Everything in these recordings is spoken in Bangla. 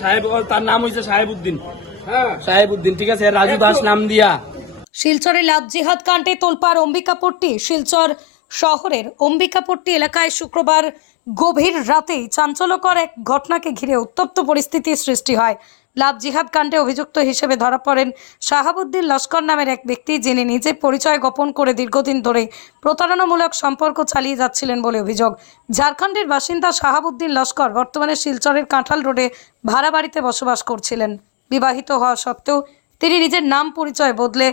সাহেব তার নাম হয়েছে সাহেবউদ্দিন। হ্যাঁ সাহেবউদ্দিন ঠিক আছে রাজু দাস নাম দিয়া। শিলচরে লাভ জিহাদ কাণ্ডে তোলপাড় অম্বিকাপট্টি শিলচর শহরের অম্বিকাপট্টি এলাকায় শুক্রবার গভীর রাতেই চাঞ্চল্যকর এক ঘটনাকে ঘিরে উত্তপ্ত পরিস্থিতির সৃষ্টি হয়। লাভ জিহাদ কাণ্ডে অভিযুক্ত হিসেবে ধরা পড়েন শাহাবুদ্দিন লস্কর নামের এক ব্যক্তি, যিনি নিজে পরিচয় গোপন করে দীর্ঘদিন ধরে প্রতারণামূলক সম্পর্ক চালিয়ে যাচ্ছিলেন বলে অভিযোগ। ঝাড়খণ্ডের বাসিন্দা শাহাবুদ্দিন লস্কর বর্তমানে শিলচরের কাঁঠাল রোডে ভাড়া বাড়িতে বসবাস করছিলেন। বিবাহিত হওয়া সত্ত্বেও তিনি নিজের নাম পরিচয় বদলে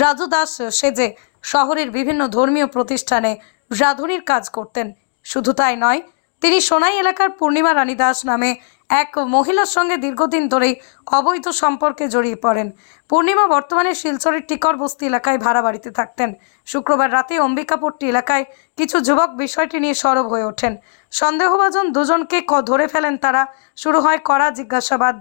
রাজু দাস সেজে শহরের বিভিন্ন ধর্মীয় প্রতিষ্ঠানে রাঁধুনির কাজ করতেন। শুধু তাই নয়, তিনি সোনাই এলাকার পূর্ণিমা রানী দাস নামে এক মহিলার সঙ্গে দীর্ঘদিন ধরেই অবৈধ সম্পর্কে জড়িয়ে পড়েন। পূর্ণিমা বর্তমানে শিলচরের টিকর বস্তি এলাকায় ভাড়া বাড়িতে থাকতেন। শুক্রবার রাতে অম্বিকাপট্টি এলাকায় কিছু যুবক বিষয়টি নিয়ে সরব হয়ে ওঠেন। সন্দেহভাজন দুজনকে ধরে ফেলেন তারা, শুরু হয় কড়া জিজ্ঞাসাবাদ।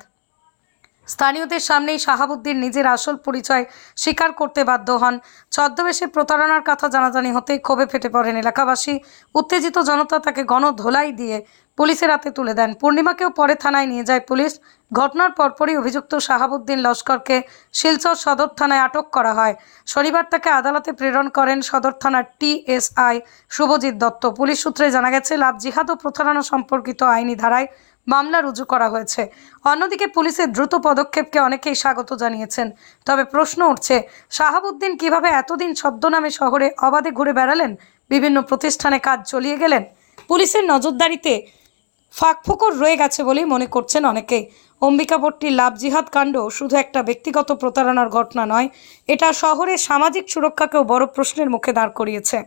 স্থানীয়দের সামনেই শাহাবুদ্দিন নিজের আসল পরিচয় স্বীকার করতে বাধ্য হন। ছদ্মবেশে প্রতারণার কথা জানাজানি হতেই ক্ষোভে ফেটে পড়েন এলাকাবাসী। উত্তেজিত জনতা তাকে গণধোলাই দিয়ে পুলিশের হাতে তুলে দেন। পূর্ণিমাকেও পরে থানায় নিয়ে যায় পুলিশ। ঘটনার পরপরই অভিযুক্ত শাহাবুদ্দিন লস্করকে শিলচর সদর থানায় আটক করা হয়। শনিবার তাকে আদালতে প্রেরণ করেন সদর থানার টিএসআই শুভজিৎ দত্ত। পুলিশ সূত্রে জানা গেছে লাভ জিহাদ ও প্রতারণা সম্পর্কিত আইনি ধারায় মামলা রুজু করা হয়েছে। অন্যদিকে পুলিশের দ্রুত পদক্ষেপকে অনেকেই স্বাগত জানিয়েছেন। তবে প্রশ্ন উঠছে, শাহাবুদ্দিন কীভাবে এতদিন ছদ্মনামে শহরে অবাধে ঘুরে বেড়ালেন? বিভিন্ন প্রতিষ্ঠানে কাজ চলিয়ে গেলেন? পুলিশের নজরদারিতে ফাঁকফোকর রয়ে গেছে বলেই মনে করছেন অনেকেই অম্বিকাপট্টির লাভ জিহাদ কাণ্ড শুধু একটা ব্যক্তিগত প্রতারণার ঘটনা নয়, এটা শহরের সামাজিক সুরক্ষাকেও বড় প্রশ্নের মুখে দাঁড় করিয়েছে।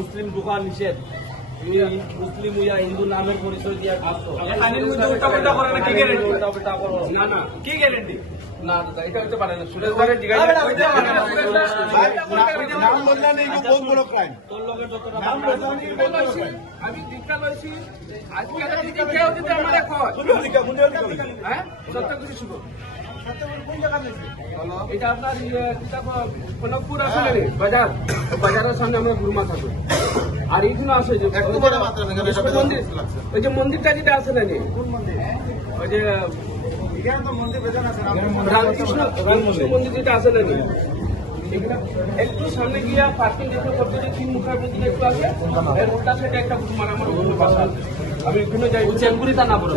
মুসলিম ঢোকা নিষেধ? মুসলিম হইয়া হিন্দু নামের পরিচয় দিয়া না। না কি গ্যারেন্টি না এটা হতে পারে না সুরেশ ভাইয়ের নাম বললে নেই বহুত বড় ক্রাইম তোর লোকের যতটা নাম বললে নেই বহুত বড় ক্রাইম আমি দীক্ষা লইছি আজকে যদি কেউ আমারে কয় শুনো লিখা মুন্ডিও হ্যাঁ সত্য কিছু শুভ কোন জায়গা নিয়েছে এটা আপনার ইয়ে, বাজার বাজারের সামনে আমরা গুরুমা থাকব আর এইখানে আছে যে মন্দির ওই যে মন্দিরটা যেটা আছে না কোন মন্দির? ওই যে মন্দির রামকৃষ্ণ রামকৃষ্ণ মন্দির যেটা আছে না একটু সামনে গিয়া পার্কিং দেখে করতে যে তিন মুখার মন্দির একটু আছে রোডটা সেটা সাইডে একটা বাসা আছে আমি এখানে যাই। চেঙ্গুরি তা না বলো।